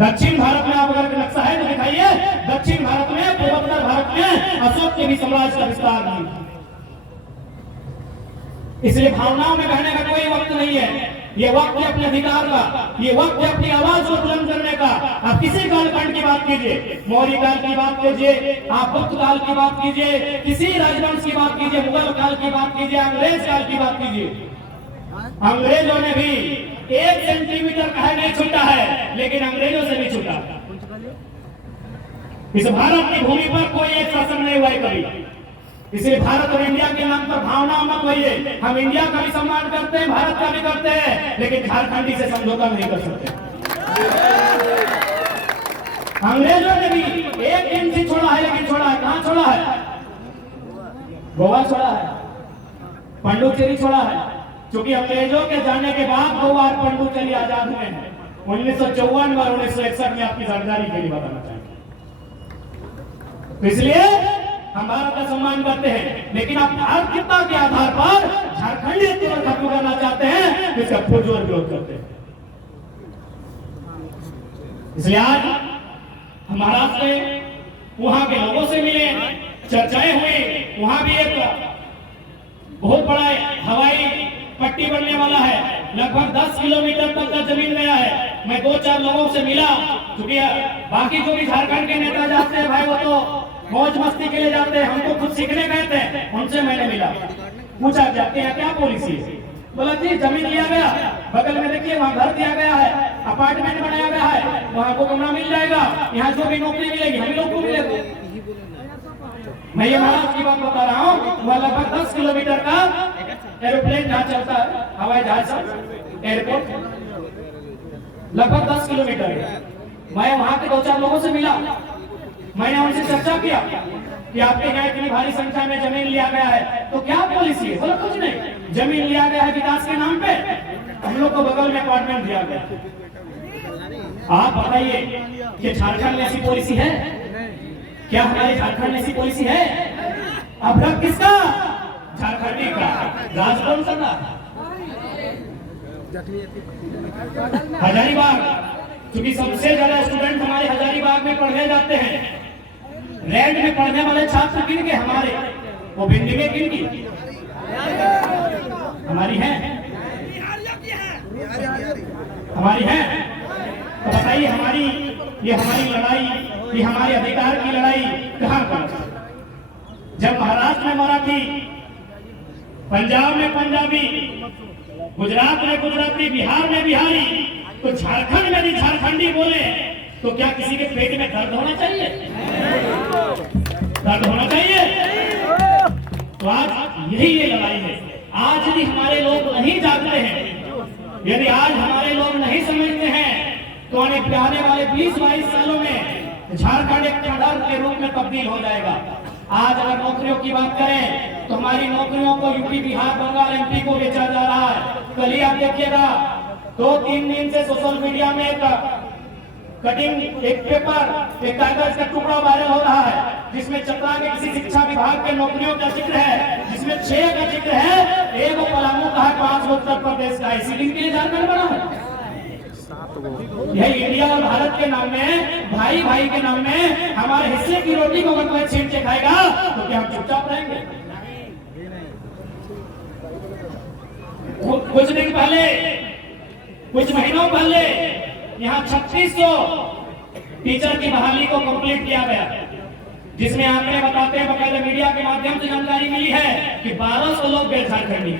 दक्षिण भारत में आप अगर नक्शा है तो दिखाइए, दक्षिण भारत में, पूर्वोत्तर भारत में अशोक के भी साम्राज्य का विस्तार नहीं था। इसलिए भावनाओं में कहने का कोई वक्त नहीं है। ये वक्त है अपने अधिकार का, ये वक्त है अपनी आवाज को बुलंद करने का। आप किसी कालखंड की बात कीजिए, मौर्य काल की बात कीजिए, आप गुप्त काल की बात कीजिए, किसी राजवंश की बात कीजिए, मुगल काल की बात कीजिए, अंग्रेज काल की बात कीजिए, अंग्रेजों ने भी 1 सेंटीमीटर कहे नहीं छूटा है, लेकिन अंग्रेजों से भी छूटा। इस भारत की भूमि पर कोई एक शासन नहीं हुआ है कभी। इसलिए भारत और इंडिया के नाम पर भावना मत होइए। हम इंडिया का भी सम्मान करते हैं, भारत का भी करते हैं, लेकिन झारखंडी से समझौता नहीं कर सकते। अंग्रेजों ने भी 1 इंच ही छोड़ा है, लेकिन छोड़ा है कहां छोड़ा है? गोवा छोड़ा है, पांडुचेरी छोड़ा है। क्योंकि अंग्रेजों के जाने के बाद गोवा और पांडुचेरी आजाद हुए हैं 1954 और 1961 में। आपकी जानकारी के लिए बताना चाहिए। तो इसलिए हम भारत का सम्मान करते हैं, लेकिन आप भारतीयता के आधार पर झारखंडीयत को खत्म करना चाहते हैं, तो इसका पुरजोर विरोध करते हैं। इसलिए आज हम महाराष्ट्र में वहां के लोगों से मिले, चर्चाएं हुई। वहां भी एक बहुत बड़ा हवाई पट्टी बनने वाला है, लगभग 10 किलोमीटर तक का जमीन गया है। मैं 2-4 लोगों से मिला, क्योंकि बाकी जो भी झारखंड के नेता जाते हैं भाई, वो तो मौज मस्ती के लिए जाते हैं, हमको कुछ सीखने गए थे। उनसे मैंने मिला, पूछा जाते हैं क्या पॉलिसी है? बोला जी जमीन लिया गया, बगल में देखिए वहाँ घर दिया गया है, अपार्टमेंट बनाया गया है, वहाँ को कमरा मिल जाएगा, यहाँ जो भी नौकरी मिलेगी हम लोग को मिलेगी। मैं ये महाराज की बात बता रहा हूँ। वह लगभग 10 किलोमीटर का एरोप्लेन जहाँ चलता है, हवाई जहाज, एयरपोर्ट लगभग 10 किलोमीटर है। मैं वहाँ के 2-4 लोगों से मिला, मैंने उनसे चर्चा किया कि आपके यहाँ इतनी भारी संख्या में जमीन लिया गया है, तो क्या पॉलिसी है? बोला कुछ नहीं, जमीन लिया गया है विकास के नाम पे, हम लोग को बगल में अपार्टमेंट दिया गया। आप बताइए कि झारखंड में ऐसी पॉलिसी है क्या? हमारे झारखंड में ऐसी पॉलिसी है? अभ्रक किसका? झारखंडी का। राज कौन सा था? हजारीबाग। क्योंकि सबसे ज्यादा स्टूडेंट हमारे हजारीबाग में पढ़ने जाते हैं। रैंड में पढ़ने वाले छात्र किन के? हमारे। वो भिंडी में किन की? हमारी है, हमारी है। तो बताइए हमारी लड़ाई, ये हमारे अधिकार की लड़ाई कहां पर? जब महाराष्ट्र में मराठी, पंजाब में पंजाबी, गुजरात में गुजराती, बिहार में बिहारी, तो झारखंड में भी झारखंडी बोले तो क्या किसी के पेट में दर्द होना चाहिए? दर्द होना चाहिए। तो आज यही ये लड़ाई है। आज भी हमारे लोग नहीं जागते हैं। यदि आज हमारे लोग नहीं समझते हैं तो आने वाले 20-22 सालों में झारखंड एक खंडहर के रूप में तब्दील हो जाएगा। आज अगर नौकरियों की बात करें तो हमारी नौकरियों को यूपी, बिहार, बंगाल, एमपी को बेचा जा रहा है। कल ही आप देखिएगा 2-3 दिन से सोशल मीडिया में एक कटिंग, एक पेपर, एक कागज का टुकड़ा वायरल हो रहा है, जिसमें चतरा के किसी शिक्षा विभाग के नौकरियों का जिक्र है, जिसमें 6 का जिक्र है, 1 पलामू का है, 5 उत्तर प्रदेश का। इसी दिन के लिए झारखंड बना है। यह इंडिया और भारत के नाम में, भाई भाई के नाम में हमारे हिस्से की रोटी को अगर कोई छीन के खाएगा तो क्या हम चुपचाप रहेंगे? कुछ दिन पहले, कुछ महीनों पहले यहाँ 3600 टीचर की बहाली को कंप्लीट किया गया, जिसमें आंकड़े बताते हैं, बकायदा मीडिया के माध्यम से जानकारी मिली है कि 1200 लोग गैर झारखंडी।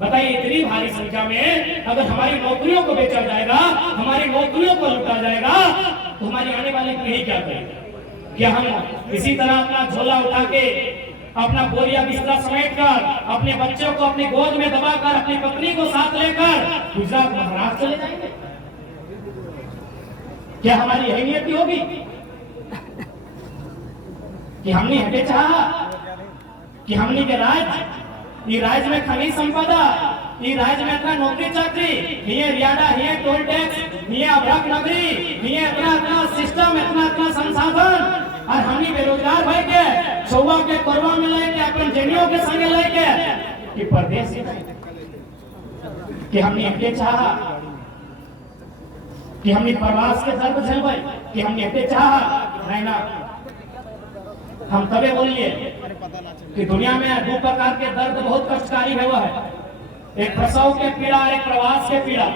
बताइए इतनी भारी संख्या में अगर हमारी नौकरियों को बेचा जाएगा, हमारी नौकरियों को लुटा जाएगा, तो हमारी आने वाली पीढ़ी क्या करेगी? क्या हम इसी तरह अपना झोला उठा के, अपना बोरिया बिस्तर समेट कर, अपने बच्चों को अपनी गोद में दबाकर, अपनी पत्नी को साथ लेकर गुजरात, महाराष्ट्र चले जाएंगे? क्या हमारी यही नियति होगी कि हमने हटे चाहा कि हमने के राज्य में खनिज संपदा, ये राज्य में इतना नौकरी चाकरी, ये रियाडा, ये टोल टैक्स, ये अभ्रक नगरी, ये इतना सिस्टम, इतना संसाधन, और हम ही बेरोजगार भाई के छुआ के कोरबा में लेके, अपन जनियों के संगे लेके कि परदेश कि हमने हटे चाहा कि हमने प्रवास के दर्द झेलबै कि हमने एते चाहा नहीं ना। हम तबे बोलिए कि दुनिया में दो प्रकार के दर्द बहुत कष्टकारी हुआ है, एक प्रसव के पीड़ा और एक प्रवास के पीड़ा।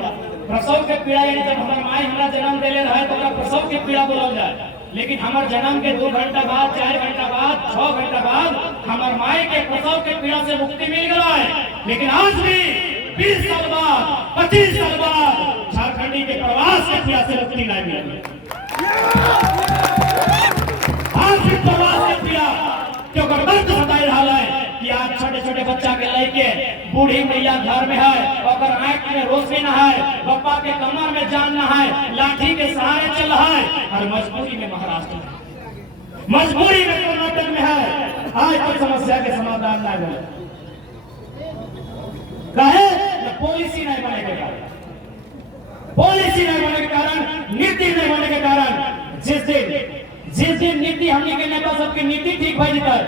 प्रसव के पीड़ा यानी जब हमार माई हमरा जन्म देले रहे तो प्रसव के पीड़ा बोलल जाए, लेकिन हमार जन्म के 2 घंटा बाद, 4 घंटा बाद, 6 घंटा बाद हमार माई के प्रसव के पीड़ा से मुक्ति मिल गया है। लेकिन आज भी 20 साल बाद, 25 साल बाद झारखंडी के प्रवास के पीड़ा से मुक्ति नहीं मिली। आज भी प्रवास के पीड़ा क्योंकि दर्द सताई रहा है कि आज छोटे छोटे बच्चा के लेके बूढ़ी मैया घर में है और आंख में रोशनी न है, बप्पा के कमर में जान न है, लाठी के सहारे चल रहा है और मजबूरी में महाराष्ट्र में, मजबूरी में कर्नाटक में है। आज कोई समस्या के समाधान नहीं मिले कहे पॉलिसी नहीं बने के कारण, पॉलिसी नहीं बने के कारण, नीति नहीं बने के कारण जिस दिन नीति हमने के नेता सबकी नीति ठीक भाई जीता है,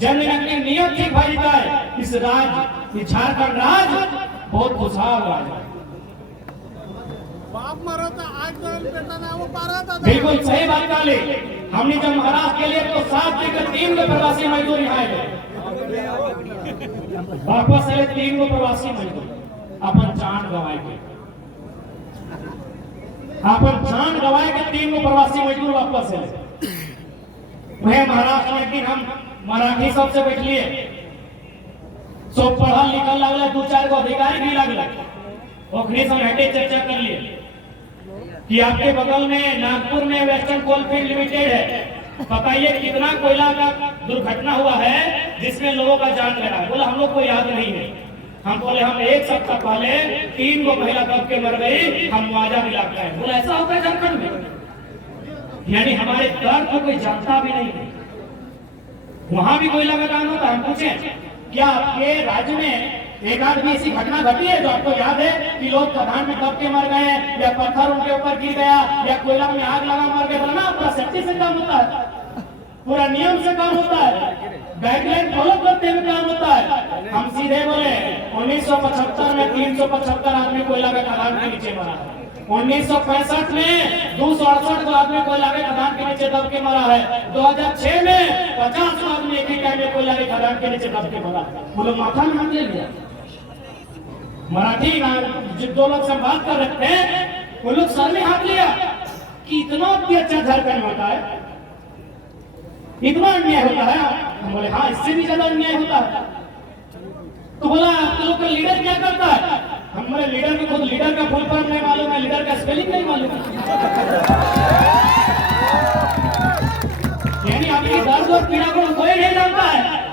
जनगणना की नियम ठीक भाई जीता है, इस राज्य झारखंड राज्य बहुत खुशहाल राज्य है। बाप मरा था आज बेटा ना वो पारा था। बिल्कुल सही बात काले। हमने जब महाराष्ट्र के लिए तो 7 के 3 प्रवासी मजदूर यहाँ आए, वापस आए 3 प्रवासी मजदूर अपन जान गवाए के, अपन जान गवाए के 3 प्रवासी मजदूर वापस आए। वह महाराष्ट्र में एक दिन हम मराठी सबसे बैठ लिए, सब पढ़ल लिखल लगल, 2-4 अधिकारी भी लगल, ओखरी से हटे चर्चा कर लिए कि आपके बगल में नागपुर में वेस्टर्न कोलफील्ड लिमिटेड है, बताइए कितना कोयला का दुर्घटना हुआ है जिसमें लोगों का जान गया है। बोला हम लोग को याद नहीं है। हम बोले हम 1 सप्ताह पहले 3 महिला दब के मर गई, हम मुआवजा दिलाते हैं। बोला ऐसा होता है झारखंड में, यानी हमारे दर्द को कोई जानता भी नहीं है। वहां भी कोयला का काम होता है। हम पूछे क्या आपके राज्य में एक आध भी ऐसी घटना घटी है जो आपको याद है कि लोग खदान में दब के मर गए या पत्थर उनके ऊपर गिर गया या कोयला में आग लगा मर गए? ना, पूरा सेफ्टी से काम होता है, पूरा नियम से काम होता है, गाइडलाइन फॉलो करते हुए काम होता है। हम सीधे बोले 1975 में 375 आदमी कोयला के खदान के नीचे मरा है, 1965 में 268 आदमी कोयला के खदान के नीचे दब के मरा है, 2006 में 50 आदमी एक ही टाइम में कोयला के खदान के नीचे दब के मरा। वो लोग माथा में हाथ ले लिया। मराठी जिन 2 लोग से बात कर रहे थे वो लोग सर में हाथ लिया कि इतना अत्याचार झारखंड होता है, इतना अन्याय होता है। हम बोले हाँ, इससे भी ज्यादा अन्याय होता है। तो बोला आप लोग का लीडर क्या करता है? हमारे लीडर को खुद लीडर का फुल फॉर्म नहीं मालूम है, लीडर का स्पेलिंग नहीं मालूम है। यानी आपकी दर्द और पीड़ा को कोई नहीं जानता है।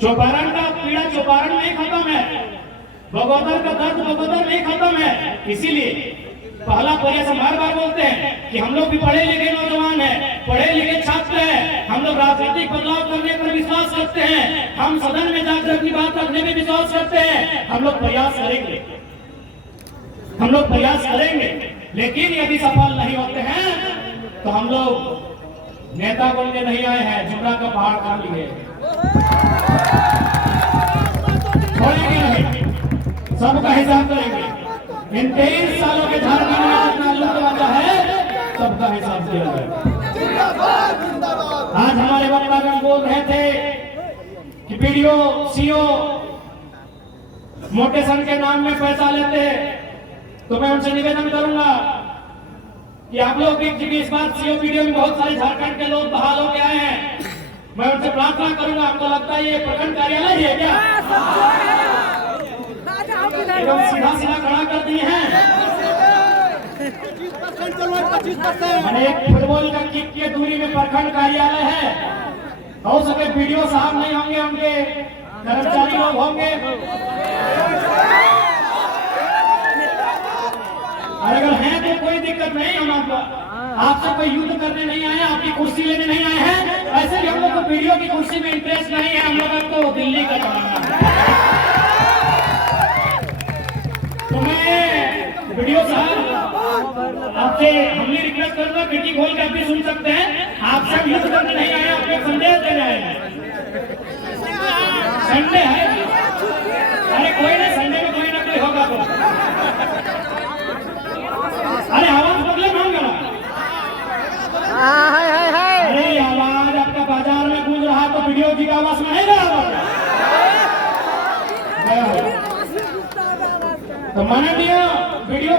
चौपारण का पीड़ा चौपारण में खत्म है, बगोदर का दर्द बगोदर में खत्म है। इसीलिए पहला प्रयास हम हर बार बोलते हैं कि हम लोग भी पढ़े लिखे नौजवान हैं, पढ़े लिखे छात्र हैं, हम लोग राजनीतिक बदलाव करने पर विश्वास करते हैं, हम सदन में जाकर अपनी बात रखने में विश्वास करते हैं। हम लोग प्रयास करेंगे, हम लोग प्रयास करेंगे, लेकिन यदि सफल नहीं होते हैं तो हम लोग नेता बनने नहीं आए हैं, जुमरा का पहाड़ खाली है, छोड़ेंगे नहीं, सबका हिसाब करेंगे। इन 23 सालों के झारखंड में जितना लूटवादा है सबका हिसाब दिया जाएगा। आज हमारे वक्तागण बोल रहे थे कि बीडीओ सीओ मोटेशन के नाम में पैसा लेते हैं, तो मैं उनसे निवेदन करूंगा कि आप लोग इस बार सीओ बीडीओ में बहुत सारे झारखंड के लोग बहाल होके आए हैं। मैं उनसे प्रार्थना करूंगा, आपको लगता है ये प्रखंड कार्यालय ही है क्या? एकदम सीधा सीधा खड़ा कर दिए हैं। 25% एक फुटबॉल का किक की दूरी में प्रखंड कार्यालय है। हो सके वीडियो साहब नहीं होंगे, उनके कर्मचारी लोग होंगे। और अगर हैं तो कोई दिक्कत नहीं, हम आपसे कोई युद्ध करने नहीं आए, आपकी कुर्सी लेने नहीं आए हैं। ऐसे भी हम लोग को वीडियो की कुर्सी में इंटरेस्ट नहीं है, हम लोग को दिल्ली का चलाना है। तो मैं वीडियो साहब आपसे हमने रिक्वेस्ट करूंगा, खिड़की खोल कर भी सुन सकते हैं। आपसे हम युद्ध करने नहीं आए, आपको संदेश देने आए हैं। संडे है, अरे कोई नहीं, संडे में कोई ना कोई होगा। तो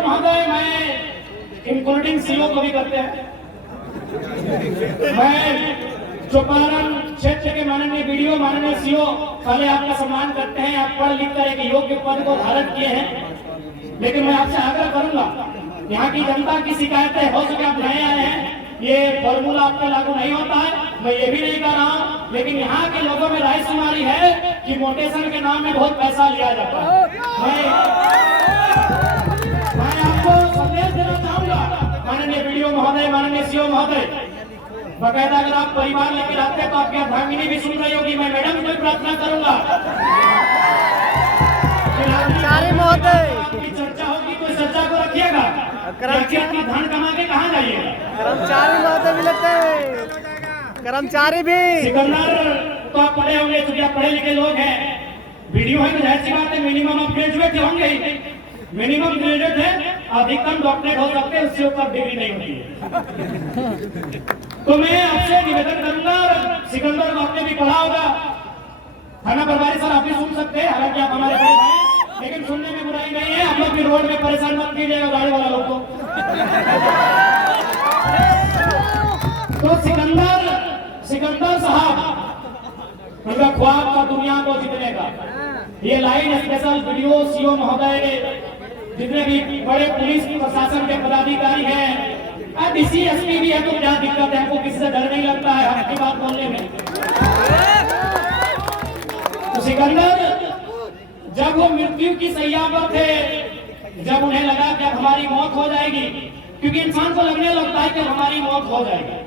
महोदय, मैं इंक्लूडिंग सीओ को भी करते हैं, मैं चौपारण क्षेत्र के माननीय वीडियो, माननीय सीओ, पहले आपका सम्मान करते हैं। आप पढ़ लिख कर एक योग्य पद को धारण किए हैं, लेकिन मैं आपसे आग्रह करूंगा, यहाँ की जनता की शिकायतें हो सके, आप नए आए हैं, ये फॉर्मूला आप पे लागू नहीं होता है, मैं ये भी नहीं कर रहा हूँ, लेकिन यहाँ के लोगों में राय शुमारी है कि मोटेशन के नाम में बहुत पैसा लिया जाता है। मैं आपको संदेश देना चाहूंगा, माननीय वीडियो महोदय, माननीय सीओ महोदय, बकायदा अगर आप परिवार लेकर आते हैं तो आपकी अर्धांगिनी भी सुन रही होगी, मैं मैडम से प्रार्थना करूंगा, कर्मचारी महोदय, आपकी चर्चा होगी, कोई चर्चा को रखिएगा, धन कमा के कहाँ जाइएगा। कर्मचारी महोदय भी लगते हैं, कर्मचारी भी। सिकंदर तो आप पढ़े होंगे, क्योंकि आप पढ़े लिखे लोग हैं, वीडियो है तो जाहिर सी बात है मिनिमम आप ग्रेजुएट होंगे ही, मिनिमम ग्रेजुएट है, अधिकतम डॉक्टरेट हो सकते हैं, उससे ऊपर डिग्री नहीं होती है। तो मैं आपसे निवेदन करूंगा, सिकंदर को आपने भी पढ़ा होगा, थाना प्रभारी सर आप भी सुन सकते हैं, हालांकि आप हमारे भाई हैं, लेकिन सुनने में बुराई नहीं है, आप लोग भी रोड में परेशान मत कीजिएगा गाड़ी वाला लोग को। तो सिकंदर साहब, उनका ख्वाब था दुनिया को जीतने का, ये लाइन स्पेशल वीडियो सीओ महोदय, जितने भी बड़े पुलिस प्रशासन के पदाधिकारी हैं, डीसी एसपी भी है, तो क्या दिक्कत है, हमको किसी से डर नहीं लगता है आपकी बात बोलने में। तो सिकंदर जब वो मृत्यु की सैया पर थे, जब उन्हें लगा कि अब हमारी मौत हो जाएगी, क्योंकि इंसान को लगने लगता है कि हमारी मौत हो जाएगी,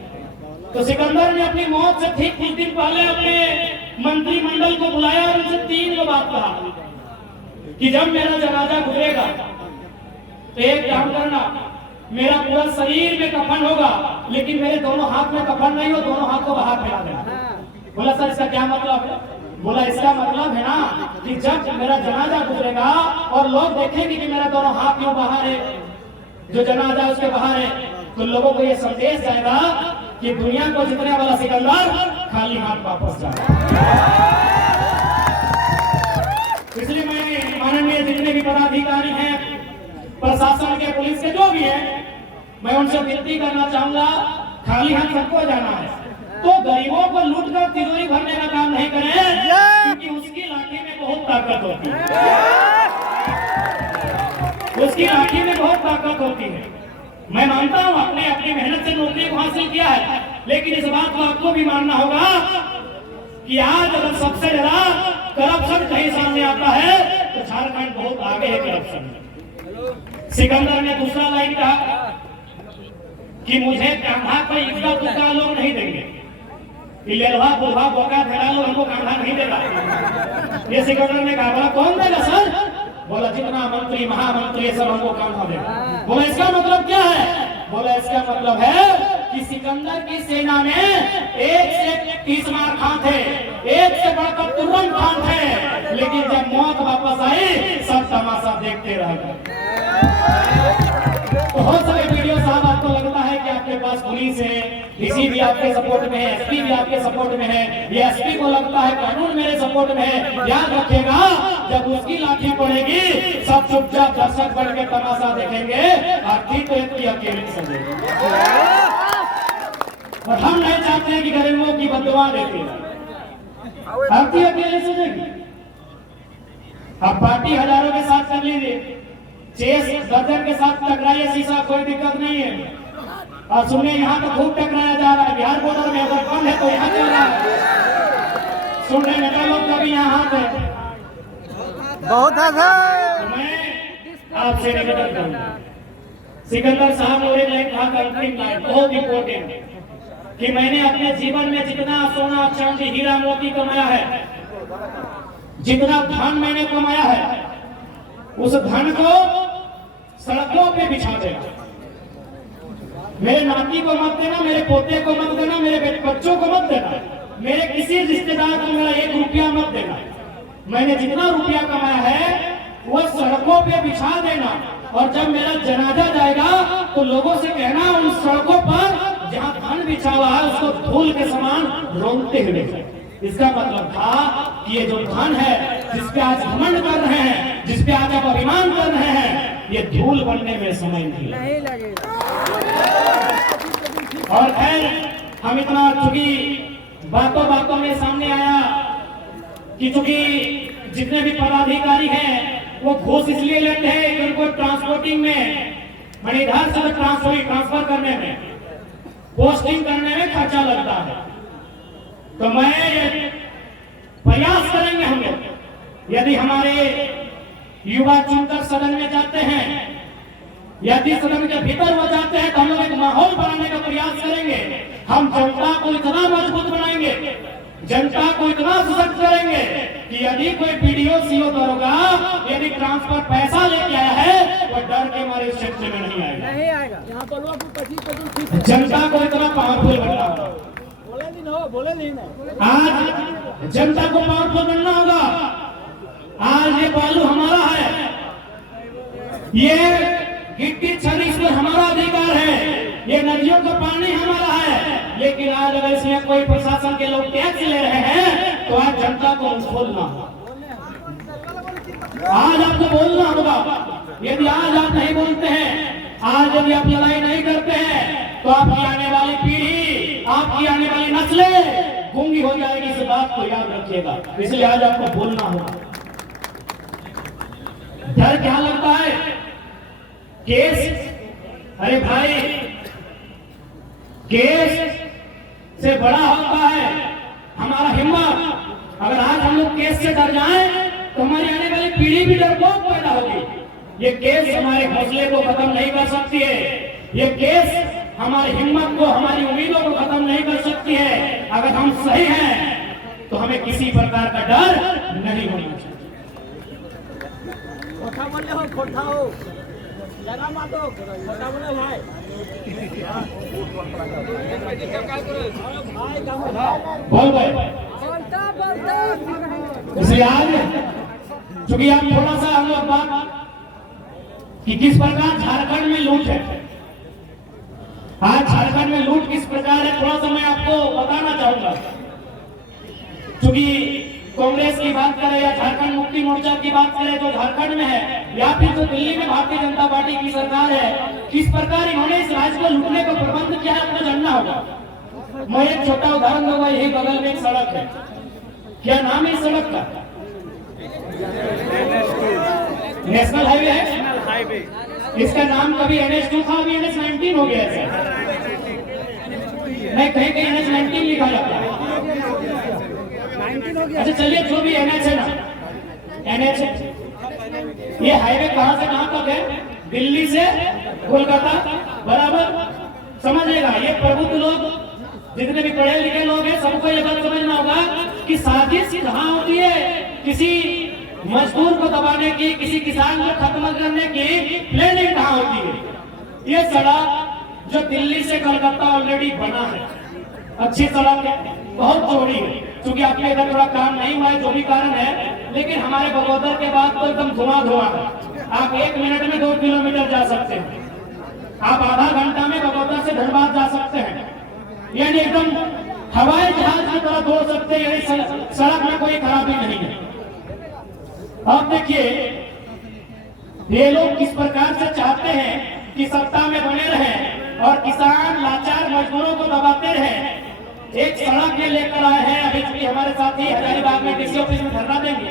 तो सिकंदर ने अपनी मौत से ठीक कुछ दिन पहले अपने मंत्रिमंडल को बुलाया और उनसे 3 बात कहा कि जब मेरा जनाजा गुजरेगा तो एक काम करना, मेरा पूरा शरीर में कफन होगा, लेकिन मेरे दोनों हाथ में कफन नहीं हो, दोनों हाथ को बाहर फैला देना। बोला सर इसका क्या मतलब है? बोला इसका मतलब है ना कि जब मेरा जनाजा गुजरेगा और लोग देखेंगे कि मेरा दोनों हाथ क्यों बाहर है, जो जनाजा उसके बाहर है, तो लोगों को यह संदेश जाएगा कि दुनिया को जीतने वाला सिकंदर खाली हाथ वापस जाएगा। इसलिए मैं माननीय जितने भी पदाधिकारी हैं, प्रशासन के, पुलिस के, जो भी है, मैं उनसे विनती करना चाहूंगा, खाली हाथ सबको जाना है, तो गरीबों को लूट कर तिजोरी भरने का काम नहीं करें, क्योंकि उसकी लाठी में बहुत ताकत होती है, उसकी लाठी में बहुत ताकत होती है। मैं मानता हूं आपने अपनी मेहनत से नौकरी को हासिल किया है, लेकिन इस बात को आपको भी मानना होगा कि आज अगर सबसे ज्यादा करप्शन कहीं सामने आता है तो झारखंड बहुत आगे है करप्शन में। सिकंदर ने दूसरा लाइन कहा कि मुझे कांधा पर इतना तुक्का लोग नहीं देंगे, लेलवा बुढ़वा बोका भेड़ा लोग हमको कांधा नहीं देगा। ये सिकंदर ने कहा, बोला कौन देगा सर? बोला जितना मंत्री महामंत्री सब हमको कांधा देगा। बोला इसका मतलब क्या है? बोला इसका मतलब है कि सिकंदर की सेना में 1 से 30 मार खान थे, 1 से बढ़कर तुरंत खान थे, लेकिन जब मौत वापस आई सब तमाशा देखते रह गए। बहुत सारे वीडियो साहब, आपको लगता है कि आपके पास पुलिस है, डीसी भी आपके सपोर्ट में है, एसपी भी आपके सपोर्ट में है, ये एसपी को लगता है कानून मेरे सपोर्ट में है। याद रखिएगा, जब उसकी लाठी पड़ेगी सब चुपचाप दर्शक बन के तमाशा देखेंगे, आखिर तो इतनी अकेली सजेगी। और हम नहीं चाहते कि गरीबों की बददुआ देते हैं, आखिर अकेले सजेगी। अब पार्टी हजारों के साथ कर लीजिए, चेस दर्जन के साथ टकराइए, शीशा कोई दिक्कत नहीं है। और सुनिए, यहाँ तो खूब टकराया जा रहा है, बिहार बॉर्डर में अगर कम है तो यहाँ चल रहा है। सुनने नेता लोग का भी यहाँ हाथ है, बहुत है। मैं आपसे निवेदन करूंगा, सिकंदर साहब ने एक लाइन कहा, अंतिम लाइन बहुत इंपॉर्टेंट है, कि मैंने अपने जीवन में जितना सोना चांदी हीरा मोती कमाया है, जितना धन मैंने कमाया है, उस धन को सड़कों पे बिछा देना। मेरे नाती को मत देना, मेरे पोते को मत देना, मेरे बच्चों को मत देना, मेरे किसी रिश्तेदार को मेरा 1 रुपया मत देना। मैंने जितना रुपया कमाया है वो सड़कों पे बिछा देना, और जब मेरा जनाजा जाएगा तो लोगों से कहना उन सड़कों पर जहां धन बिछा हुआ है उसको धूल के समान रोंगते हुए। इसका मतलब था कि ये जो धन है जिस पे आज घमंड कर रहे हैं, जिस पे आज आप अभिमान कर रहे हैं, ये धूल बनने में समय नहीं लगेगा। और खैर हम इतना, चूंकि बातों बातों में सामने आया कि चूंकि जितने भी पदाधिकारी हैं वो घूस इसलिए लेते हैं कि उनको ट्रांसपोर्टिंग में, मैंने इधर से ट्रांसफर करने में, पोस्टिंग करने में खर्चा लगता है। तो मैं प्रयास करेंगे हम लोग, यदि हमारे युवा चुनकर सदन में जाते हैं, यदि सदन के भीतर वो जाते हैं, तो हम लोग एक माहौल बनाने का प्रयास करेंगे। हम जनता को इतना मजबूत बनाएंगे, जनता को इतना सशक्त करेंगे कि यदि कोई पीडीओ सीओ दरोगा यदि ट्रांसफर पैसा लेके आया है, वो डर के हमारे क्षेत्र में नहीं आएगा। यहाँ पर लोग 25% जनता को इतना पावरफुल बनना होगा। बोले नहीं आज जनता को पावरफुल बनना होगा। आज ये बालू हमारा है, ये गिट्टी छड़ी इस पर हमारा अधिकार है, ये नदियों का पानी हमारा है। लेकिन आज अगर इसमें कोई प्रशासन के लोग टैक्स ले रहे हैं, तो आज जनता को खोलना, आज आपको बोलना होगा। यदि आज आप नहीं बोलते हैं, आज यदि आप लड़ाई नहीं करते हैं, तो आपकी आने वाली पीढ़ी, आपकी आने वाली नस्लें गूंगी हो जाएगी। इस बात को याद रखिएगा। इसलिए आज आपको बोलना होगा। डर क्या लगता है? केस, अरे भाई केस से बड़ा होता है हमारा हिम्मत। अगर आज हम लोग केस से डर जाएं, तो हमारी आने वाली पीढ़ी भी डरपोक पैदा होगी। ये केस हमारे हौसले को खत्म नहीं कर सकती है, ये केस हमारी हिम्मत को, हमारी उम्मीदों को खत्म नहीं कर सकती है। अगर हम सही हैं, तो हमें किसी प्रकार का डर नहीं होना चाहिए। खोटा बोले हो, खोटा हो, लगा मातो, खोटा बोले भाई। बोल भाई। इसलिए आज चूंकि आप थोड़ा सा हम लोग बात कि किस प्रकार झारखंड में लूट है, आज झारखंड में लूट किस प्रकार है, थोड़ा सा मैं आपको बताना चाहूंगा। चूंकि कांग्रेस की बात करें या झारखंड मुक्ति मोर्चा की बात करें, जो झारखंड में है, या फिर जो दिल्ली में भारतीय जनता पार्टी की सरकार है, किस प्रकार इन्होंने इस राज्य को लूटने का प्रबंध किया है, आपको जानना होगा। मैं एक छोटा उदाहरण दूंगा। यही बगल में एक सड़क है, क्या नाम है इस सड़क का? नेशनल हाईवे है। इसका नाम कभी NH2 था, अभी NH19 हो गया है। नहीं, कहीं कहीं NH19 लिखा जाता है। अच्छा चलिए, जो भी NH है ना, NH ये हाईवे कहां से कहां तक है? दिल्ली से कोलकाता, बराबर। समझिएगा, ये प्रबुद्ध लोग, जितने भी पढ़े लिखे लोग हैं, सबको ये बात समझना होगा कि साजिश कहां होती है। किसी मजदूर को दबाने की, किसी किसान को खत्म करने की प्लानिंग कहां होती है। ये सड़क जो दिल्ली से कलकत्ता ऑलरेडी बना है, अच्छी सड़क है, बहुत चौड़ी है। क्योंकि आपके इधर थोड़ा काम नहीं हुआ है, जो भी कारण है, लेकिन हमारे बगोदर के बाद तो एकदम धुआं है। आप 1 मिनट में 2 किलोमीटर जा सकते हैं, आप आधा घंटा में बगोदर से धनबाद जा सकते हैं, यानी एकदम हवाई जहाज की तरह दौड़ सकते हैं। यानी सड़क में कोई खराबी नहीं है। अब देखिए, ये लोग किस प्रकार से चाहते हैं कि सत्ता में बने रहें और किसान लाचार मजदूरों को दबाते रहें। एक सड़क ये लेकर आए हैं, अभी भी हमारे साथी हजारीबाग में डीसी ऑफिस में धरना देंगे,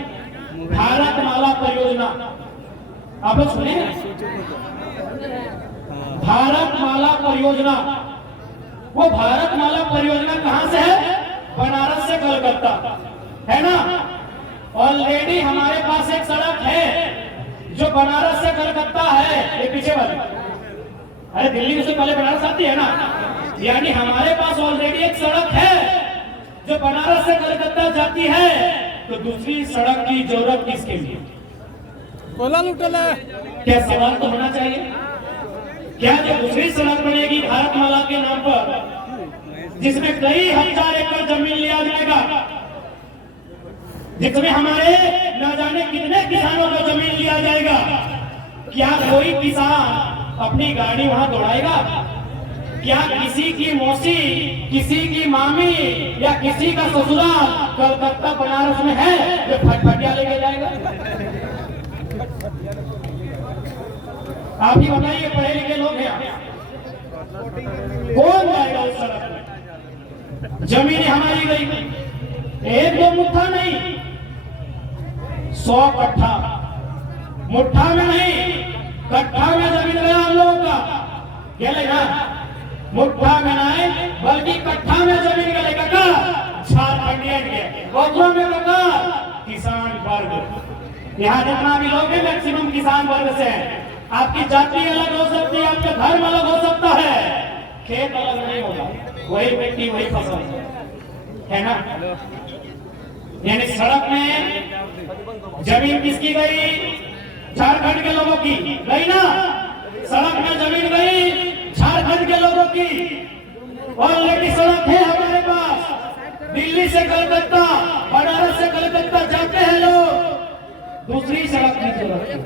भारत माला परियोजना। आप लोग सुने भारत माला परियोजना? वो भारत माला परियोजना कहां से है? बनारस से कलकत्ता, है ना। ऑलरेडी हमारे पास एक सड़क है जो बनारस से कलकत्ता है, ये पीछे वाली। अरे दिल्ली से पहले बनारस आती है ना, यानी हमारे पास ऑलरेडी एक सड़क है जो बनारस से कलकत्ता जाती है। तो दूसरी सड़क की जरूरत किसके लिए? बोला लुटला। क्या सवाल तो होना चाहिए, क्या जो दूसरी सड़क बनेगी भारत माला के नाम पर, जिसमें कई हजार एकड़ जमीन लिया जाएगा, जिसमें हमारे न जाने कितने किसानों को जमीन लिया जाएगा, क्या कोई किसान अपनी गाड़ी वहां दौड़ाएगा? क्या किसी की मौसी, किसी की मामी या किसी का ससुराल कलकत्ता बनारस में है जो फटफटिया लेके जाएगा? आप ही बताइए, पढ़े लिखे लोग हैं, कौन जाएगा उस सड़क में? जमीनें हमारी गई, एक दो मुट्ठा नहीं, 100 कट्ठा, मुट्ठा में नहीं कट्ठा में जमीन गया हम लोगों का। क्या लेगा? मुट्ठा में नहीं बल्कि कट्ठा में जमीन का लेगा का झारखंडियन के वोटों में लगा किसान वर्ग। यहाँ जितना भी लोग हैं मैक्सिमम किसान वर्ग से हैं। आपकी जाति अलग हो सकती है, आपका धर्म अलग हो सकता है, खेत अलग नहीं होगा, वही मिट्टी वही फसल है ना। यानी सड़क में जमीन किसकी गई? झारखंड के लोगों की गई ना। सड़क में जमीन गई झारखंड के लोगों की। ऑलरेडी सड़क है हमारे पास, दिल्ली से कलकत्ता, बनारस से कलकत्ता जाते हैं लोग, दूसरी सड़क की जरूरत है।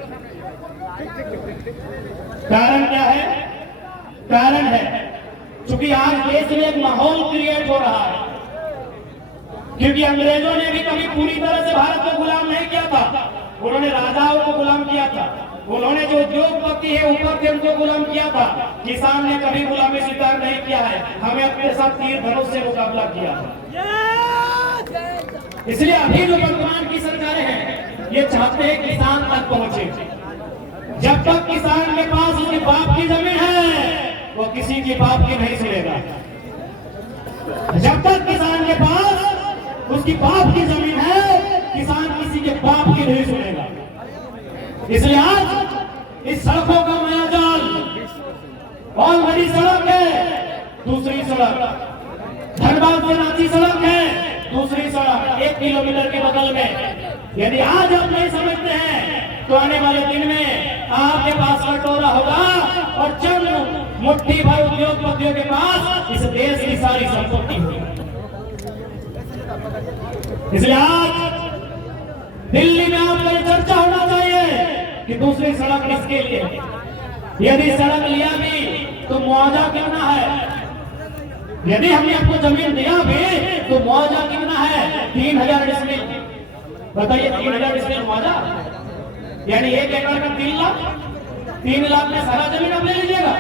कारण क्या है? कारण है क्योंकि आज देश में एक माहौल क्रिएट हो रहा है, क्योंकि अंग्रेजों ने भी कभी पूरी तरह से भारत को गुलाम नहीं किया था। उन्होंने राजाओं को गुलाम किया था, उन्होंने जो उद्योगपति है ऊपर थे उनको गुलाम किया था। किसान ने कभी गुलामी स्वीकार नहीं किया है, हमें अपने साथ तीर धनुष से मुकाबला किया था। इसलिए अभी जो वर्तमान की सरकारें हैं ये चाहते हैं किसान तक पहुंचे। जब तक किसान के पास उसके बाप की जमीन है वो किसी की बाप की नहीं सुनेगा। जब तक किसान के पास उसकी बाप की जमीन है किसान किसी के बाप की नहीं सुनेगा। इसलिए आज इस सड़कों का मायाजाल, बहुत बड़ी सड़क है, दूसरी सड़क धनबाद से रांची सड़क है, दूसरी सड़क 1 किलोमीटर के बगल में। यदि आज आप नहीं समझते हैं तो आने वाले दिन में आपके पास कटोरा होगा और चंद मुट्ठी भर उद्योगपतियों के पास इस देश की सारी संपत्ति होगी। इसलिए आज दिल्ली में आपका चर्चा होना चाहिए कि दूसरी सड़क किसके लिए? यदि सड़क लिया भी तो मुआवजा कितना है? यदि हमने आपको जमीन दिया भी तो मुआवजा कितना है? 3000 डिसमिल। बताइए 3000 डिसमिल मुआवजा, यानी 1 एकड़ का 3 लाख। 3 लाख में सारा जमीन आप ले लीजिएगा।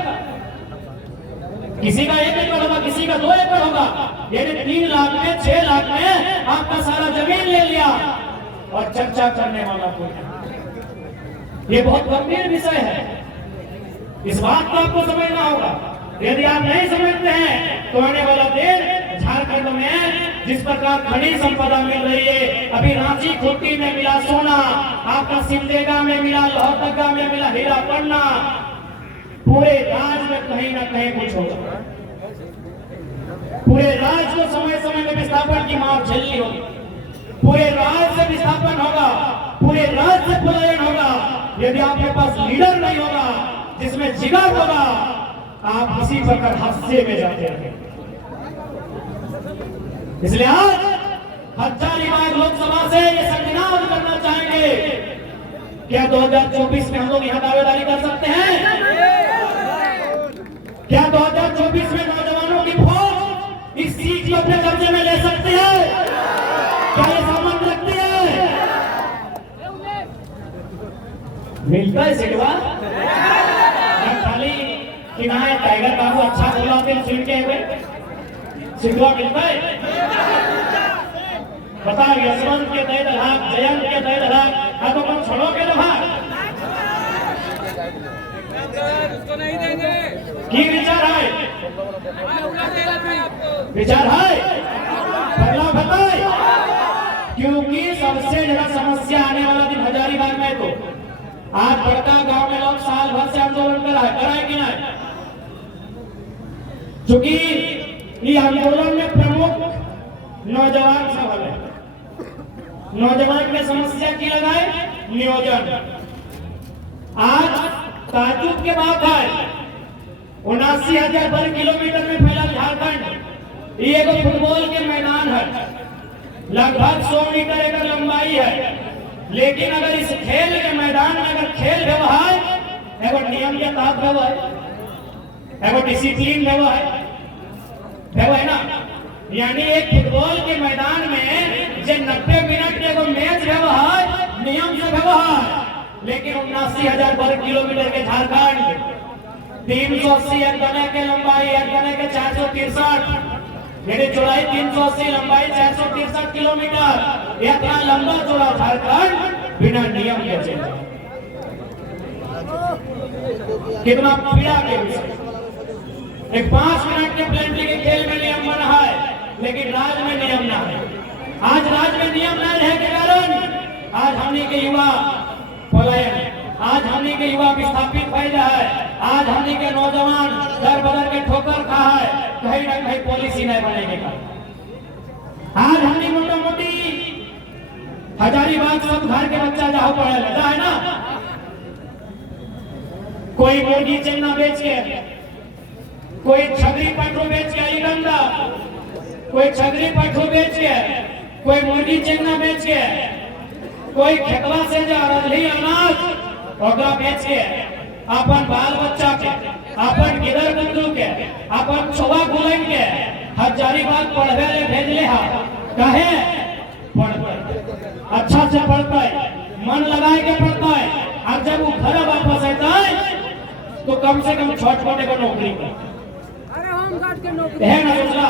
किसी का 1 एकड़ होगा, किसी का 2 एकड़ होगा, यानी 3 लाख में 6 लाख में आपका सारा जमीन ले लिया और चर्चा करने वाला कोई। ये बहुत गंभीर विषय है, इस बात को आपको समझना होगा। यदि आप नहीं समझते हैं तो आने वाला दिन झारखंड में जिस प्रकार खनिज संपदा मिल रही है, अभी रांची खूंटी में मिला सोना, आपका सिमडेगा में मिला, लोहरदगा में मिला हीरा पन्ना, पूरे राज्य में कहीं ना कहीं कुछ होगा। पूरे राज्य को समय समय में विस्थापन की मार झेलनी होगी, पूरे राज्य से विस्थापन होगा, पूरे राज्य से पलायन होगा। यदि आपके पास लीडर नहीं होगा जिसमें जिगर होगा, आप किसी प्रकार हादसे में जाते हैं। इसलिए आज हजारीबाग लोकसभा से ये संज्ञान करना चाहेंगे, क्या 2024 में हम लोग यहाँ दावेदारी कर सकते हैं? क्या 2024 में नौजवानों की फौज इस सीट को अपने कब्जे में ले सकते हैं? क्या ये सामर्थ्य रखती है? मिलता है सिटवा खाली किनारे टाइगर बाबू अच्छा बोला फिर सुन के हुए सिटवा मिलता है। बताओ यशवंत के दे दलाक, जयंत के दे दलाक, अब अपन छोड़ोगे ना भाग? उसको नहीं देंगे। की विचार है? विचार है बदलाव बताए, क्योंकि सबसे ज्यादा समस्या आने वाला दिन हजारीबाग में। तो आज बड़का गांव में लोग साल भर से आंदोलन कराए कि नहीं? क्योंकि ये आंदोलन में प्रमुख नौजवान सवाल है। नौजवान में समस्या की लगाए नियोजन। आज ताजुब के बात है 79,000 वर्ग किलोमीटर में फैला झारखंड। ये एक फुटबॉल के मैदान है, लगभग 100 मीटर एकड़ लंबाई है। लेकिन अगर इस खेल के मैदान में अगर खेल व्यवहार एवं नियम के तहत व्यवहार एगो डिसिप्लिन है ना। यानी एक फुटबॉल के मैदान में जे 90 मिनट के एगो मैच है नियम से है, लेकिन 79,000 वर्ग किलोमीटर के झारखंड 380 एक गने के लंबाई, एक गने के 463, यानी चौड़ाई 380, लंबाई 463 किलोमीटर, इतना लंबा चौड़ा झारखंड बिना नियम के चले। कितना पीड़ा के विषय। एक 5 मिनट के प्लेटी के खेल में नियम बना है, लेकिन राज में नियम ना है। आज राज में नियम ना रहे के कारण आज हमने के युवा पलायन, आज हमने के युवा विस्थापित हो है, आज हमने के नौजवान दर बदर के ठोकर खा है, कहीं ना कहीं पॉलिसी नहीं बनेगे का। आज हमने मोटा मोटी हजारीबाग सब घर के बच्चा जाओ पढ़े लगा है ना। कोई मुर्गी चंगा बेच के, कोई छगरी पटरू बेच के आई गंदा, कोई छगरी पटरू बेच के, कोई मुर्गी चंगा बेच के, कोई खेतवा से जा रही अनाज ओकरा बेच के अपन बाल बच्चा के, अपन गिदर बंधु के, अपन छोवा गुलन के हजारीबाग पढ़वे ले भेज ले हा। कहे पढ़ते अच्छा से पढ़ते, मन लगाए के पढ़ते, और जब वो घर वापस आता है तो कम से कम छोटे को नौकरी कर। अरे होम गार्ड के नौकरी है ना सोचला।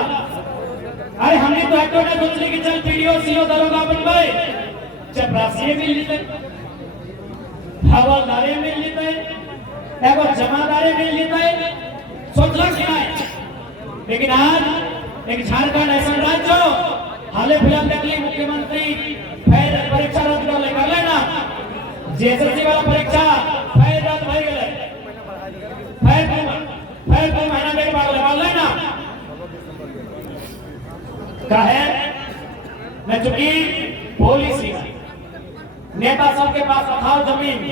अरे हमने तो हटो ना सोचली कि चल पीडीओ सीओ दरोगा बनबे, चपरासी मिल जेते, हवलदारे मिल जेते, एगो जमादारे मिल जेते, सोचला कि नहीं। लेकिन आज एक झारखंड ऐसा राज्य हाले फिलहाल देखली मुख्यमंत्री फिर परीक्षा रद्द कर लेना, जेएसएससी वाला परीक्षा फिर रद्द हो गए, फिर 2 महीना के बाद लगा लेना कहे न। चूंकि पॉलिसी नेता सबके पास अथाव जमीन,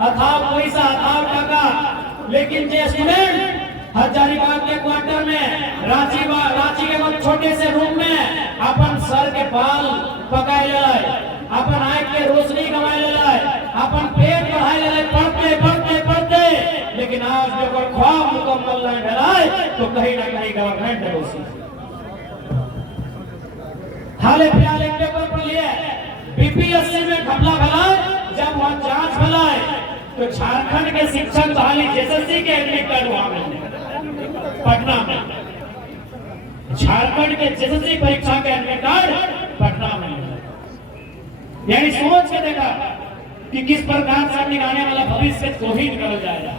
अथाव पैसा, अथाव टका, लेकिन जे स्टूडेंट हजारीबाग के क्वार्टर में रांची के बहुत छोटे से रूम में अपन सर के बाल पकाए ले, अपन आंख के रोशनी कमाए ले, अपन पेट बढ़ाए ले, पढ़ते पढ़ते पढ़ते, लेकिन आज जो ख्वाब मुकम्मल नहीं मिला तो कहीं ना कहीं गवर्नमेंट है उसी। हाल फिलहाल एक पेपर पर लिए बीपीएससी में घपला भला, जब वहां जांच भला तो झारखंड के शिक्षक बहाली जेएसएससी के एडमिट कार्ड वहां मिले पटना में, झारखंड के जेएसएससी परीक्षा के एडमिट कार्ड पटना में। यानी सोच के देखा कि किस प्रकार से निकालने वाला भविष्य को ही निकल जाएगा।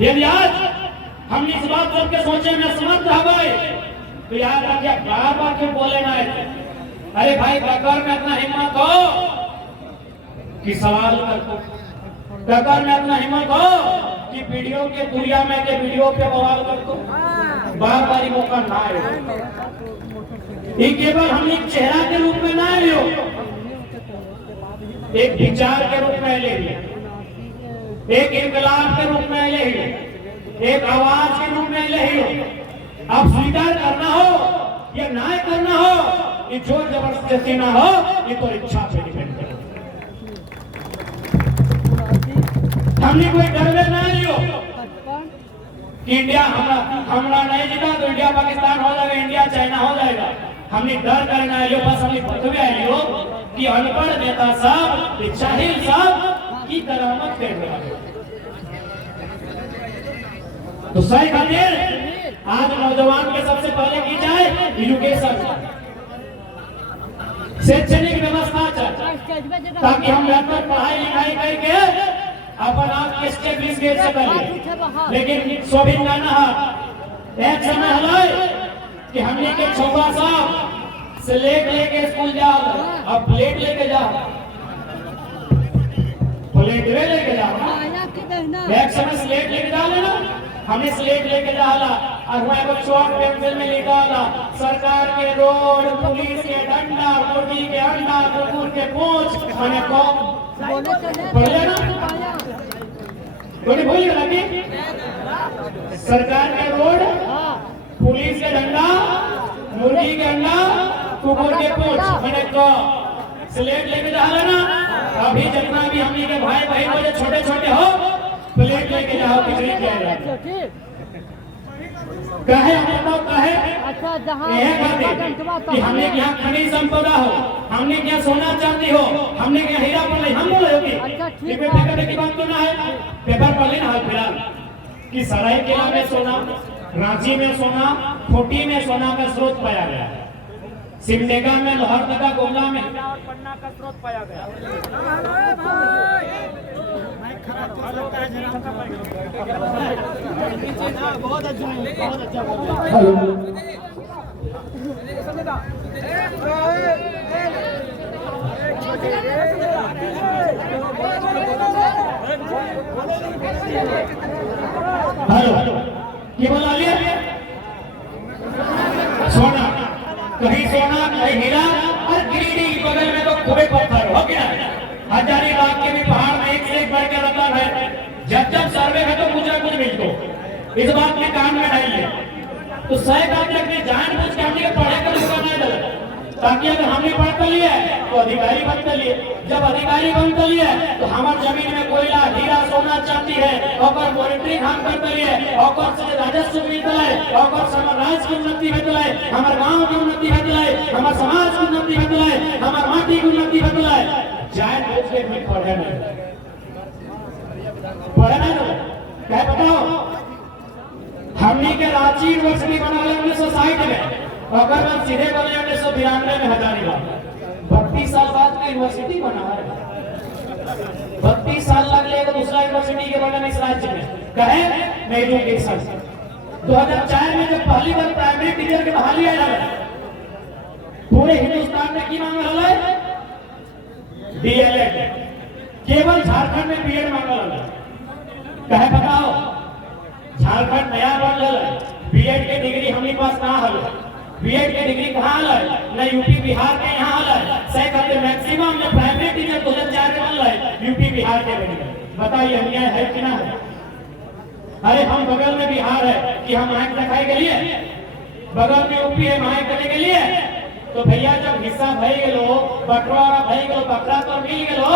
यदि आज हम इस बात सबके सोचे में समर्थ हवे तो याद रखिए बार-बार क्यों बोले ना। अरे भाई डकर में इतना हिम्मत हो कि सवाल कर, डकर में इतना हिम्मत हो कि वीडियो के दुनिया में के वीडियो पे बवाल कर दो, बार-बार मौका ना आए। ये केवल हम एक चेहरा के रूप में ना लियो, एक विचार के रूप में ले लियो, एक इनकलाब के रूप में ले लियो, एक आवाज के रूप में ले लियो। अब स्वीकार करना हो या ना करना हो, ये जोर जबरदस्ती ना हो, ये तो इच्छा पे डिपेंड करे। हमने कोई डर ना लियो कि इंडिया हमरा नहीं जीता तो इंडिया पाकिस्तान हो जाएगा, इंडिया चाइना हो जाएगा। हमने डर करना है, बस हमने पृथ्वी आई हो कि अनपढ़ नेता साहब, जाहिल साहब की करामत कर रहा है। तो सही खातिर आज नौजवान के सबसे पहले की जाए एजुकेशन, शैक्षणिक व्यवस्था चाहिए, ताकि हम बेहतर पढ़ाई लिखाई करके अपन आप के स्टेप गेट से पहले। लेकिन सोभिन गाना एक समय हलाए कि हमने के छौवा साहब स्लेट लेके स्कूल जाओ, अब प्लेट लेके जाओ, प्लेट लेके जाओ। एक समय स्लेट लेके जा लेना, हमने स्लेट लेके जाला और वहां को चौक पेंसिल में लिखा था सरकार के रोड, पुलिस के डंडा, मुर्गी के अंडा, कुकुर के पूंछ, मैंने कौन बोले ना बोले भूल लगी। सरकार के रोड, पुलिस के डंडा, मुर्गी के अंडा, कुकुर के पूंछ, मैंने कौन स्लेट लेके जा लेना। अभी जितना भी हमने के भाई बहन छोटे छोटे हो प्लेट लेके जाओ, खिचड़ी खिलाएगा। कहे बताओ, कहे अच्छा जहाँ यह बात कि हमने क्या खनिज संपदा हो, हमने क्या सोना चांदी हो, हमने क्या हीरा पढ़ हम बोले होगी। अच्छा, ठीक ये पेपर करने की बात तो ना है। पेपर पढ़ लेना हाल फिलहाल कि सरायकेला में सोना, रांची में सोना, खूंटी में सोना का स्रोत पाया गया, सिमडेगा में, लोहरदगा, गोंडा में और पन्ना का स्रोत पाया गया। बहुत अच्छा है, बहुत अच्छा। हेलो, ये बोला लिया सोना, कहीं सोना कहीं हीरा, और गिरिडीह बगल में तो खूबे पत्थर हो गया। हजारीबाग के भी पहाड़ में एक से एक बढ़ के रतन है। जब जब सर्वे है तो कुछ ना कुछ मिल दो, इस बात के कान में डालिए। तो सही बात है, जानबूझ के हमने पढ़े कर मौका नहीं डाला, ताकि अगर हमने पढ़ कर लिया तो अधिकारी बन कर लिए। जब अधिकारी बन कर लिए तो हमारे जमीन में कोयला, हीरा, सोना, चांदी है, और मॉनिटरिंग हम कर कर लिए, और से राजस्व मिलता है, और हमारे राज्य की उन्नति होती है, हमारे गांव की उन्नति होती है, हमारे समाज की उन्नति होती है, हमारे माटी की उन्नति होती है। जानबूझ के मैं पढ़े नहीं, पढ़े नहीं, क्या बताओ। हमने के रांची यूनिवर्सिटी बना 1960 में, अगर हम सीधे बने 1992 में हजारीबाग। 32 साल बाद का यूनिवर्सिटी बना है, 32 साल लग गए तो दूसरा यूनिवर्सिटी के बनने इस राज्य में कहे मैं एजुकेशन। 2004 में जब पहली बार प्राइमरी टीचर के बहाली आया है, पूरे हिंदुस्तान में की मांग रहा है डीएलएड, केवल झारखंड में बीएड मांग रहा है। कहे बताओ, झारखंड नया बन रहा है, बीएड के डिग्री हमारे पास कहाँ हल, बीएड के डिग्री कहाँ है, न यूपी बिहार के यहाँ है। सही कहते मैक्सिमम जो प्राइमरी टीचर 2004 के बन रहा है यूपी बिहार के बने। बताइए अन्याय है कि ना है? अरे हम बगल में बिहार है कि हम माइक दिखाई के लिए, बगल में यूपी है माइक करने के लिए। तो भैया जब हिस्सा भई गेलो, बंटवारा भई गेलो, बकरा तो मिल गेलो,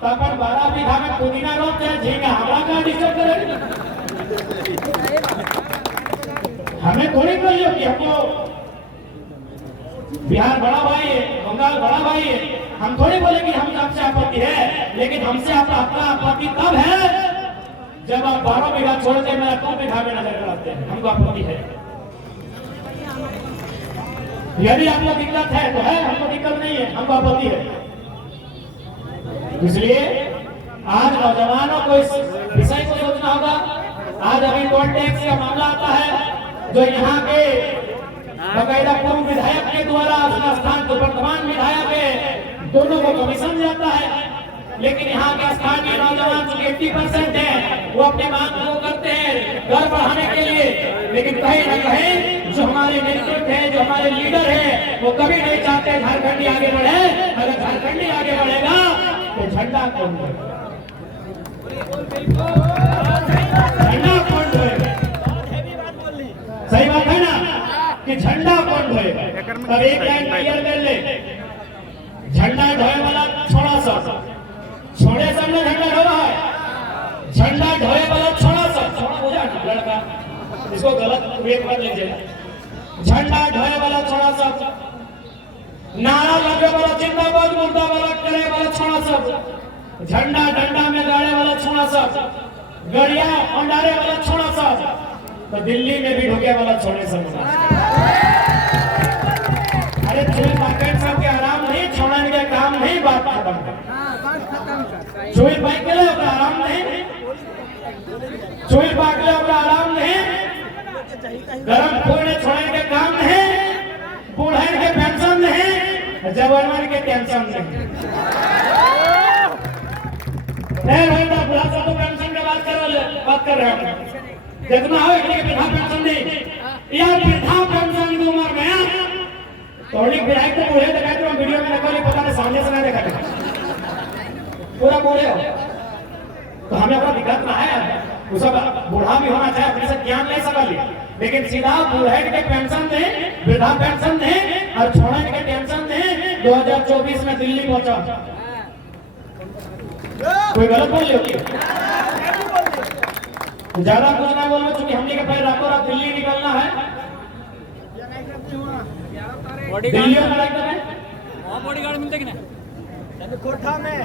तो अपन 12 बीघा में पुदीना रोप चाहे झींगा, हमरा का डिस्टर्ब करेगी? हमें थोड़ी कहियो कि हमको बिहार बड़ा भाई है, बंगाल बड़ा भाई है, हम थोड़ी बोले कि हम आपसे आपत्ति है। लेकिन हमसे आपका आपत्ति तब है जब आप 12 बीघा छोड़ के मेरा 2 बीघा में नजर कराते हैं, हमको आपत्ति है। यदि आपको दिक्कत है तो है, हमको दिक्कत नहीं है, हमको आपत्ति है। इसलिए आज नौजवानों को इस विषय को सोचना होगा। आज अभी टोल टैक्स का मामला आता है, जो यहाँ के बकायदा पूर्व विधायक के द्वारा अपना स्थान तो वर्तमान विधायक है, दोनों को कमीशन जाता है। लेकिन यहाँ के स्थानीय नौजवान जो 80% है, वो अपने मांग को करते हैं घर बढ़ाने के लिए। लेकिन कहीं न कहीं जो हमारे नेतृत्व है, जो हमारे लीडर है, वो कभी नहीं चाहते झारखंडी आगे बढ़े। अगर झारखंडी आगे बढ़ेगा तो झंडा कौन ढोएगा? झंडा कौन ढोएगा? सही बात है ना कि झंडा कौन ढोएगा? तब एक लाइन क्लियर कर ले, झंडा ढोए वाला छोड़ा सा, छोड़े सब ने झंडा ढोया है, झंडा ढोए वाला छोड़ा सा, छोड़ा हो जाए लड़का, इसको गलत वेद मत लीजिए। झंडा ढोए वाला छोड़ा सा, नारा लगे वाला, जिंदाबाद मुर्दाबाद करे वाला छोड़ा सा, झंडा डंडा में गाड़े वाला छोड़ा सा, गड़िया अंडारे वाला छोड़ा सा, तो दिल्ली में भी ढुके वाला छोड़े सब। अरे चोरी मार्केट सब के आराम नहीं, छोड़ने के काम नहीं, बात खत्म। चोरी बाइक के लिए आराम नहीं, चोरी बाइक के लिए आराम नहीं, गरम फोड़ने छोड़ने के काम नहीं, बूढ़े के पेंशन नहीं, जवान के टेंशन नहीं। बुढ़ा सा तो पेंशन के बात कर रहे हैं, जितना हो वृद्धा पेंशन नहीं, या वृद्धा पेंशन की उम्र में थोड़ी विधायक को बूढ़े दिखाए तो वीडियो में देखा नहीं, पता नहीं सामने से नहीं देखा, पूरा बूढ़े हो तो हमें अपना दिक्कत ना है। वो सब बूढ़ा भी होना चाहिए, अपने से ज्ञान ले सवाली, लेकिन सीधा बूढ़े के पेंशन दे, वृद्धा पेंशन दे और छोड़ने के टेंशन दे। 2024 में दिल्ली पहुंचा, कोई गलत बोल रही होगी? ज्यादा कुछ ना बोलो क्योंकि हमने के फिर रातों रात दिल्ली निकलना है। दिल्ली में बॉडीगार्ड मिलते कि नहीं कोठा में।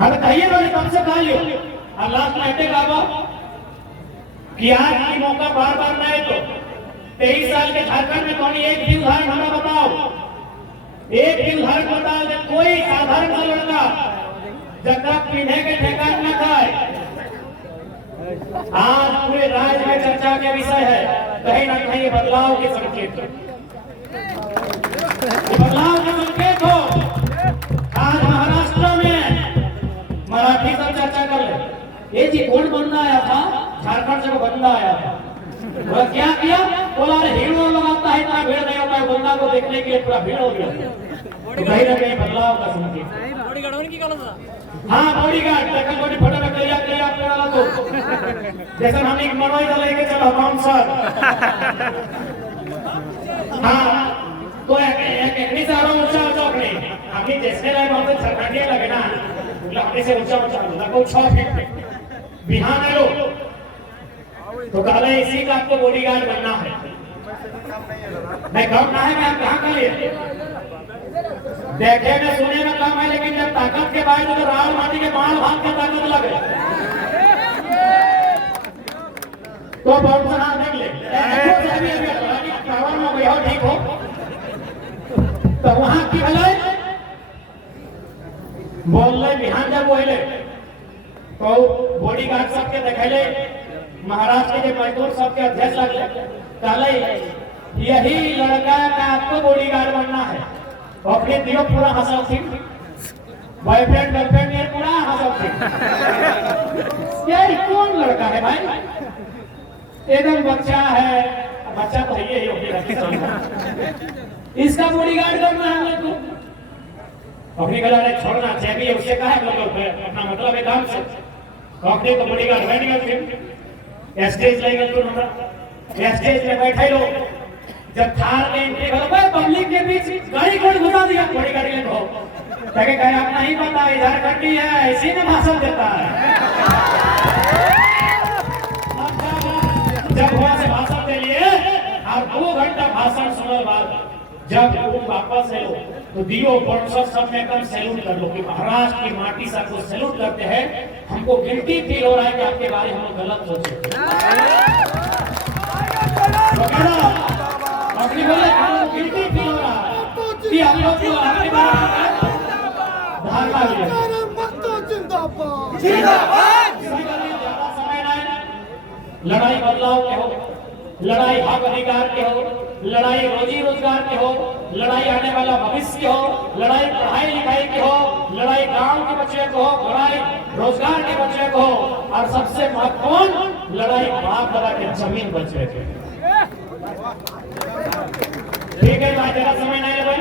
हाँ तो कहिए तो कम से कहा लियो और लास्ट में ऐसे कहा कि आज की मौका बार बार ना है तो 23 साल के झारखंड में कौन एक भी उदाहरण हमें बताओ, एक भी उदाहरण बताओ जब कोई साधारण सा लड़का जब तक पीने के ठेकान न खाए। आज पूरे राज्य में चर्चा के विषय है, कहीं ना कहीं बदलाव के संकेत, बदलाव के संकेत हो। आज महाराष्ट्र में मराठी सब चर्चा कर ले, ये जी कौन बंदा आया था झारखंड से, बंदा आया था, वह क्या किया, बोला अरे हीरो लगाता है इतना भीड़ नहीं होता है, बंदा को देखने के लिए पूरा भीड़ हो गया। तो कहीं ना कहीं बदलाव का संकेत। बॉडीगार्ड होने की गलत था। हाँ बॉडीगार्ड देखा कोई फोटो में करिया वाला तो जैसे हम एक मनोई तो लेके चलो बाउंसर। हाँ तो एक सारा ऊंचा अपने अपनी जैसे रहे बहुत सरकारिया लगे ना लकड़ी से ऊंचा लगभग 6 फीट बिहान है लोग तो कहला इसी का आपको बॉडीगार्ड बनना है। मैं कम ना है मैं आप कहाँ का लिए देखे में सुने में कम है, लेकिन जब ताकत के बाद तो राहुल माटी के बाल भाग के ताकत लगे तो बहुत सा हाथ देख ले ठीक हो। तो वहां की भले बोल रहे बिहान जब बोले तो बॉडीगार्ड सबके देखे महाराष्ट्र के मजदूर सबके अध्यक्ष लगले कहले यही लड़का का आपको बॉडीगार्ड बनना है। अपने दियो पूरा हंसल थी बॉयफ्रेंड गर्लफ्रेंड ये पूरा हंसल थी ये कौन लड़का है भाई, एकदम बच्चा है, बच्चा तो ये ही इसका बॉडीगार्ड करना है हम लोग को। अपनी गला ने छोड़ना चाहिए उससे कहा है लोग अपना मतलब है काम से अपने को बॉडीगार्ड बैठ गया स्टेज ले गए तो स्टेज में बैठे लोग जब थार के एंट्री करो पब्लिक के बीच गाड़ी को घुसा दिया, बड़ी गाड़ी ले को ताकि कहे आप नहीं पता झारखंडी है इसी ने भाषण देता है। जब वहां से भाषण दे लिए और 2 घंटा भाषण सुनने बाद जब तुम वापस आए तो दियो व्हाट्सएप सब में एकदम सैल्यूट कर लो कि महाराष्ट्र की माटी से आपको सैल्यूट करते हैं। हमको गिल्टी फील हो रहा है कि आपके बारे में हम गलत सोचे अपनी बोले हमको गिल्टी फील हो रहा है कि हम लोग को आपके बारे में धारणा ज्यादा समय नहीं, लड़ाई बदलाव के हो, लड़ाई हक अधिकार के हो, लड़ाई रोजी रोजगार के हो, लड़ाई आने वाला भविष्य की हो, लड़ाई पढ़ाई लिखाई की हो, लड़ाई गांव के बच्चे को हो, लड़ाई रोजगार के बच्चे को हो और सबसे महत्वपूर्ण लड़ाई बाप दादा के जमीन बच्चे की। ठीक है भाई, ज्यादा समय नहीं है भाई।